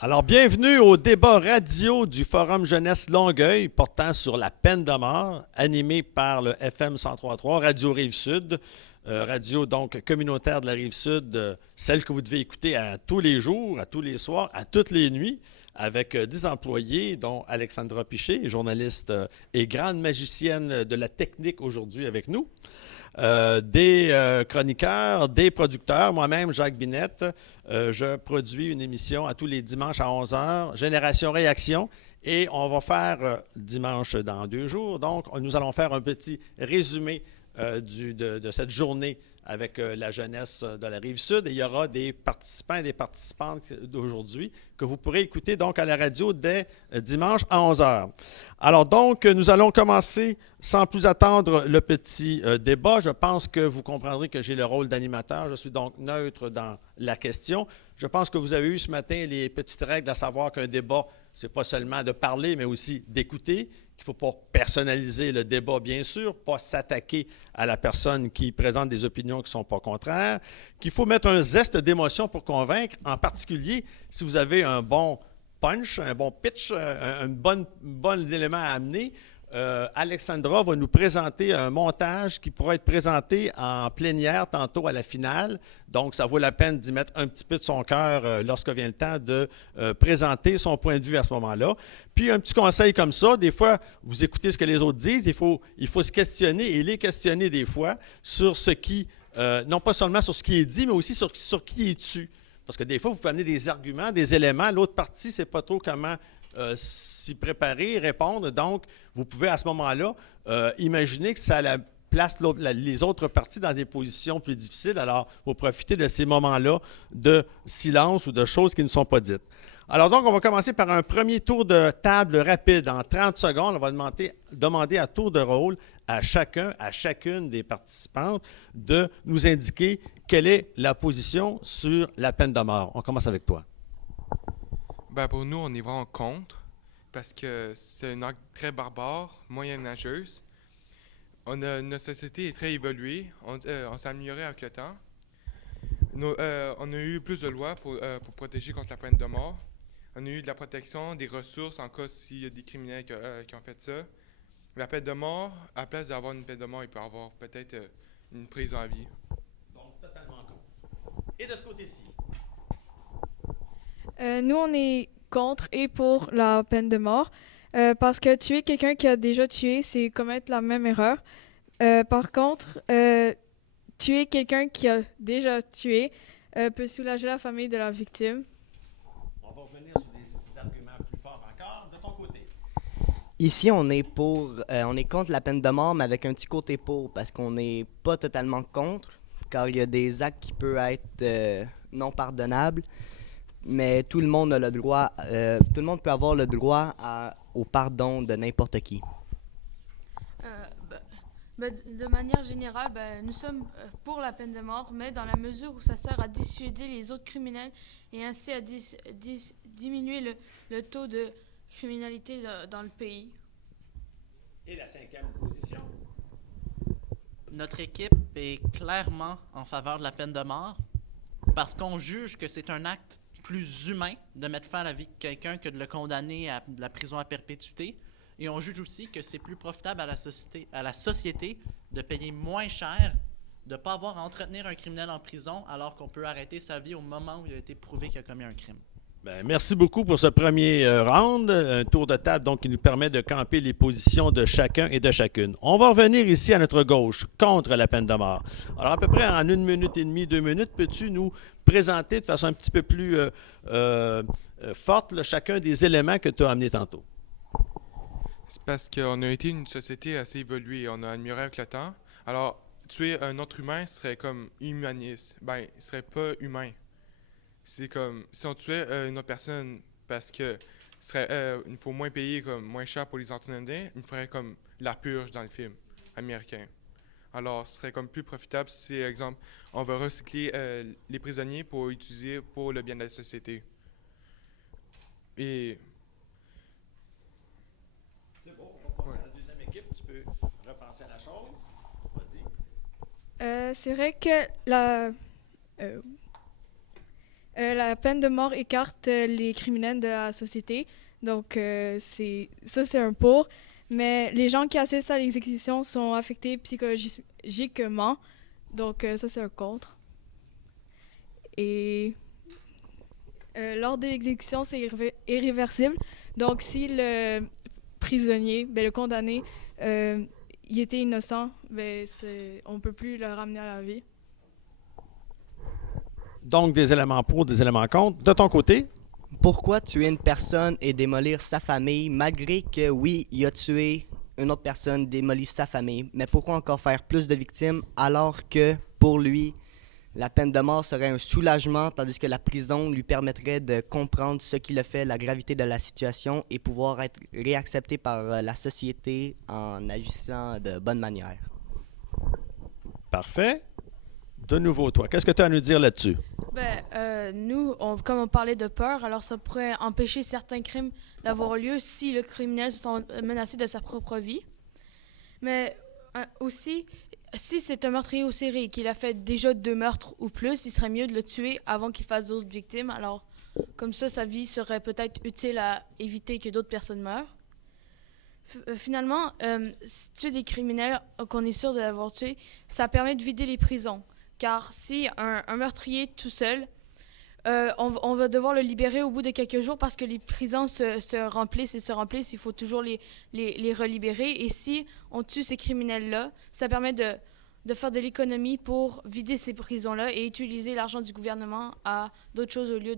Alors, bienvenue au débat radio du Forum Jeunesse Longueuil portant sur la peine de mort, animé par le FM 103.3, Radio Rive-Sud, radio donc communautaire de la Rive-Sud, celle que vous devez écouter à tous les jours, à tous les soirs, à toutes les nuits, avec 10 employés, dont Alexandra Piché, journaliste et grande magicienne de la technique aujourd'hui avec nous. Des chroniqueurs, des producteurs. Moi-même, Jacques Binette, je produis une émission à tous les dimanches à 11 heures, Génération Réaction. Et on va faire dimanche dans 2 jours. Donc, nous allons faire un petit résumé de cette journée avec la jeunesse de la Rive-Sud. Et il y aura des participants et des participantes d'aujourd'hui que vous pourrez écouter donc à la radio dès dimanche à 11 heures. Alors donc, nous allons commencer sans plus attendre le petit débat. Je pense que vous comprendrez que j'ai le rôle d'animateur. Je suis donc neutre dans la question. Je pense que vous avez eu ce matin les petites règles, à savoir qu'un débat, ce n'est pas seulement de parler, mais aussi d'écouter, qu'il ne faut pas personnaliser le débat, bien sûr, pas s'attaquer à la personne qui présente des opinions qui ne sont pas contraires, qu'il faut mettre un zeste d'émotion pour convaincre, en particulier si vous avez un bon punch, un bon pitch, un bon élément à amener. Alexandra va nous présenter un montage qui pourra être présenté en plénière tantôt à la finale. Donc, ça vaut la peine d'y mettre un petit peu de son cœur lorsque vient le temps de présenter son point de vue à ce moment-là. Puis, un petit conseil comme ça, des fois, vous écoutez ce que les autres disent, il faut se questionner et les questionner des fois sur ce qui, non pas seulement sur ce qui est dit, mais aussi sur qui est tu. Parce que des fois, vous pouvez amener des arguments, des éléments. L'autre partie ne sait pas trop comment s'y préparer, répondre. Donc, vous pouvez à ce moment-là imaginer que ça place les autres parties dans des positions plus difficiles. Alors, il faut profiter de ces moments-là de silence ou de choses qui ne sont pas dites. Alors donc, on va commencer par un premier tour de table rapide. En 30 secondes, on va demander à tour de rôle à chacune des participantes de nous indiquer quelle est la position sur la peine de mort. On commence avec toi. Ben pour nous, on est vraiment contre, parce que c'est un acte très barbare, moyenâgeuse. Notre société est très évoluée, on s'est amélioré avec le temps. On a eu plus de lois pour protéger contre la peine de mort. On a eu de la protection, des ressources en cas s'il y a des criminels qui ont fait ça. La peine de mort, à la place d'avoir une peine de mort, il peut avoir peut-être une prison à vie. Donc, totalement contre. Et de ce côté-ci? Nous, on est contre et pour la peine de mort parce que tuer quelqu'un qui a déjà tué, c'est commettre la même erreur. Par contre, tuer quelqu'un qui a déjà tué peut soulager la famille de la victime. On va revenir sur des arguments plus forts encore. De ton côté? Ici, on est contre la peine de mort, mais avec un petit côté pour, parce qu'on n'est pas totalement contre, car il y a des actes qui peuvent être non pardonnables. Mais tout le monde a le droit, tout le monde peut avoir le droit au pardon de n'importe qui. De manière générale, nous sommes pour la peine de mort, mais dans la mesure où ça sert à dissuader les autres criminels et ainsi à diminuer le taux de criminalité dans le pays. Et la 5e position? Notre équipe est clairement en faveur de la peine de mort parce qu'on juge que c'est un acte plus humain de mettre fin à la vie de quelqu'un que de le condamner à de la prison à perpétuité. Et on juge aussi que c'est plus profitable à la société de payer moins cher, de ne pas avoir à entretenir un criminel en prison alors qu'on peut arrêter sa vie au moment où il a été prouvé qu'il a commis un crime. Bien, merci beaucoup pour ce premier round, un tour de table donc qui nous permet de camper les positions de chacun et de chacune. On va revenir ici à notre gauche, contre la peine de mort. Alors à peu près en 1 minute et demie, 2 minutes, peux-tu nous présenter de façon un petit peu plus forte là, chacun des éléments que tu as amenés tantôt? C'est parce qu'on a été une société assez évoluée, on a amélioré avec le temps. Alors, tuer un autre humain serait comme humaniste. Ben, il serait pas humain. C'est comme si on tuait une autre personne parce que il faut moins payer comme moins cher pour les entraîner, il ferait comme la purge dans le film américain. Alors, ce serait comme plus profitable si, exemple, on va recycler les prisonniers pour utiliser pour le bien de la société. Et C'est bon, on va passer à la deuxième équipe. Tu peux repenser à la chose. Vas-y. C'est vrai que La peine de mort écarte les criminels de la société. Donc, c'est un pour. Mais les gens qui assistent à l'exécution sont affectés psychologiquement. Donc, ça, c'est un contre. Et lors de l'exécution, c'est irréversible. Donc, si le prisonnier, le condamné, il était innocent, on ne peut plus le ramener à la vie. Donc, des éléments pour, des éléments contre. De ton côté, Pourquoi tuer une personne et démolir sa famille, malgré que, oui, il a tué une autre personne, démoli sa famille, mais pourquoi encore faire plus de victimes alors que, pour lui, la peine de mort serait un soulagement, tandis que la prison lui permettrait de comprendre ce qu'il a fait, la gravité de la situation et pouvoir être réaccepté par la société en agissant de bonne manière. parfait. De nouveau, toi, qu'est-ce que tu as à nous dire là-dessus? Nous, comme on parlait de peur, alors ça pourrait empêcher certains crimes d'avoir lieu si le criminel se sent menacé de sa propre vie. Mais aussi, si c'est un meurtrier ou série et qu'il a fait déjà 2 meurtres ou plus, il serait mieux de le tuer avant qu'il fasse d'autres victimes. Alors, comme ça, sa vie serait peut-être utile à éviter que d'autres personnes meurent. Finalement, tuer des criminels qu'on est sûr de l'avoir tué, ça permet de vider les prisons. Car si un meurtrier tout seul, on va devoir le libérer au bout de quelques jours parce que les prisons se remplissent et se remplissent. Il faut toujours les relibérer. Et si on tue ces criminels-là, ça permet de faire de l'économie pour vider ces prisons-là et utiliser l'argent du gouvernement à d'autres choses au lieu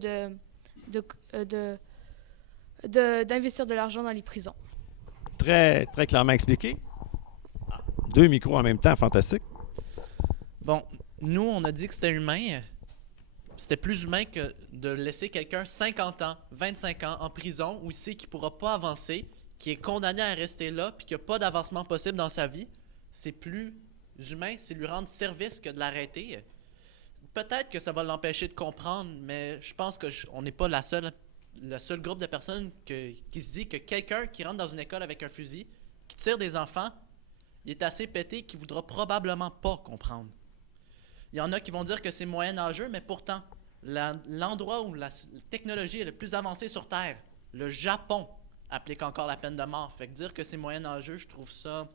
d'investir de l'argent dans les prisons. Très, très clairement expliqué. 2 micros en même temps, fantastique. Bon, nous, on a dit que c'était humain. C'était plus humain que de laisser quelqu'un 50 ans, 25 ans en prison où il sait qu'il ne pourra pas avancer, qui est condamné à rester là, puis qu'il n'y a pas d'avancement possible dans sa vie. C'est plus humain, c'est lui rendre service que de l'arrêter. Peut-être que ça va l'empêcher de comprendre, mais je pense qu'on n'est pas le seul groupe de personnes qui se dit que quelqu'un qui rentre dans une école avec un fusil, qui tire des enfants, il est assez pété qu'il ne voudra probablement pas comprendre. Il y en a qui vont dire que c'est moyenâgeux, mais pourtant, l'endroit où la technologie est le plus avancée sur Terre, le Japon, applique encore la peine de mort. Fait que dire que c'est moyenâgeux, je trouve ça...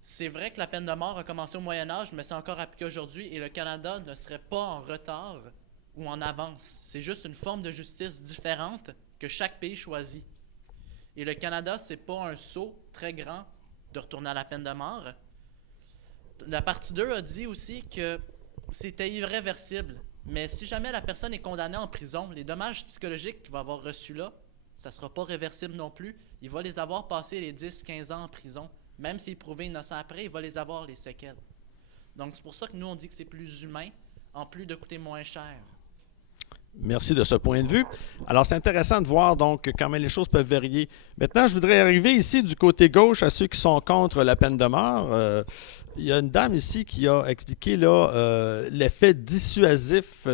C'est vrai que la peine de mort a commencé au Moyen-Âge, mais c'est encore appliqué aujourd'hui et le Canada ne serait pas en retard ou en avance. C'est juste une forme de justice différente que chaque pays choisit. Et le Canada, c'est pas un saut très grand de retourner à la peine de mort. La partie 2 a dit aussi que c'était irréversible. Mais si jamais la personne est condamnée en prison, les dommages psychologiques qu'il va avoir reçus là, ça ne sera pas réversible non plus. Il va les avoir passés les 10-15 ans en prison. Même s'il est prouvé innocent après, il va les avoir, les séquelles. Donc, c'est pour ça que nous, on dit que c'est plus humain, en plus de coûter moins cher. Merci de ce point de vue. Alors, c'est intéressant de voir donc comment les choses peuvent varier. Maintenant, je voudrais arriver ici du côté gauche à ceux qui sont contre la peine de mort. Il y a une dame ici qui a expliqué là, l'effet dissuasif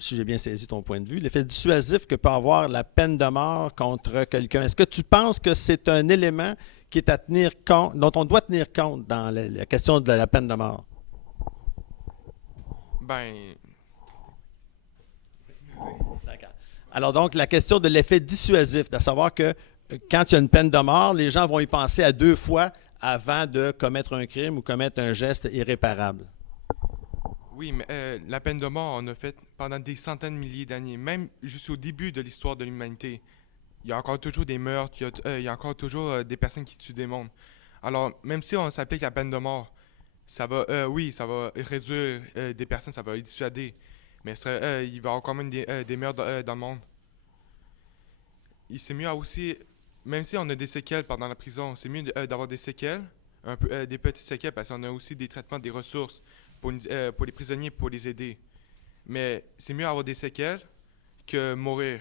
si j'ai bien saisi ton point de vue, l'effet dissuasif que peut avoir la peine de mort contre quelqu'un. Est-ce que tu penses que c'est un élément qui est à tenir compte, dont on doit tenir compte dans la question de la peine de mort? D'accord. Alors donc, la question de l'effet dissuasif, de savoir que quand il y a une peine de mort, les gens vont y penser à 2 fois avant de commettre un crime ou commettre un geste irréparable. Oui, mais la peine de mort, on a fait pendant des centaines de milliers d'années, même jusqu'au début de l'histoire de l'humanité. Il y a encore toujours des meurtres, il y a encore toujours des personnes qui tuent des mondes. Alors, même si on s'applique la peine de mort, ça va réduire des personnes, ça va les dissuader. Mais il va y avoir quand même des meurtres dans le monde. C'est mieux aussi, même si on a des séquelles pendant la prison, c'est mieux d'avoir des séquelles, des petites séquelles, parce qu'on a aussi des traitements, des ressources pour les prisonniers, pour les aider. Mais c'est mieux avoir des séquelles que mourir,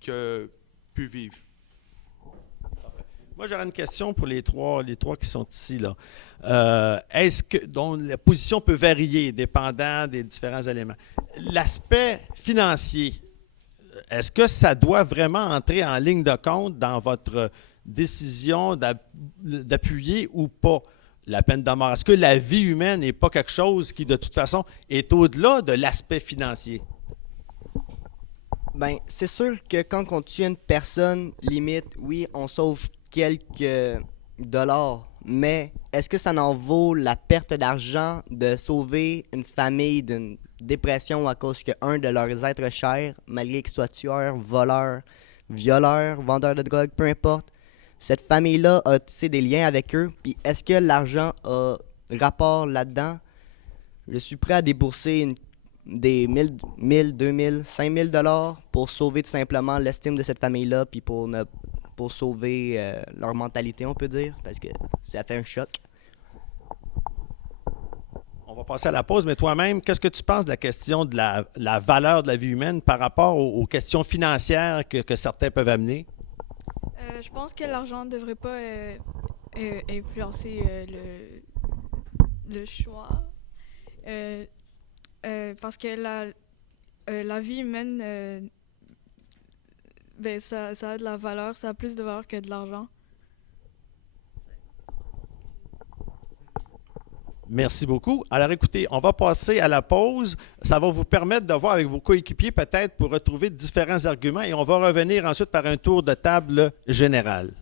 que plus vivre. Moi, j'aurais une question pour les trois qui sont ici, là. Est-ce que, dont la position peut varier dépendant des différents éléments. L'aspect financier, est-ce que ça doit vraiment entrer en ligne de compte dans votre décision d'appuyer ou pas la peine de mort? Est-ce que la vie humaine n'est pas quelque chose qui, de toute façon, est au-delà de l'aspect financier? Ben, c'est sûr que quand on tue une personne, limite, oui, on sauve quelques dollars, mais est-ce que ça en vaut la perte d'argent de sauver une famille d'une dépression à cause qu'un de leurs êtres chers, malgré qu'il soit tueur, voleur, violeur, vendeur de drogue, peu importe, cette famille-là a tissé des liens avec eux, puis est-ce que l'argent a rapport là-dedans? Je suis prêt à débourser des 1000, 2000, 5000 dollars pour sauver tout simplement l'estime de cette famille-là, puis pour sauver leur mentalité, on peut dire, parce que ça fait un choc. On va passer à la pause, mais toi-même, qu'est-ce que tu penses de la question de la valeur de la vie humaine par rapport aux questions financières que certains peuvent amener? Je pense que l'argent ne devrait pas influencer le choix. Parce que la vie humaine, ben ça a de la valeur, ça a plus de valeur que de l'argent. Merci beaucoup. Alors écoutez, on va passer à la pause. Ça va vous permettre de voir avec vos coéquipiers peut-être pour retrouver différents arguments et on va revenir ensuite par un tour de table général.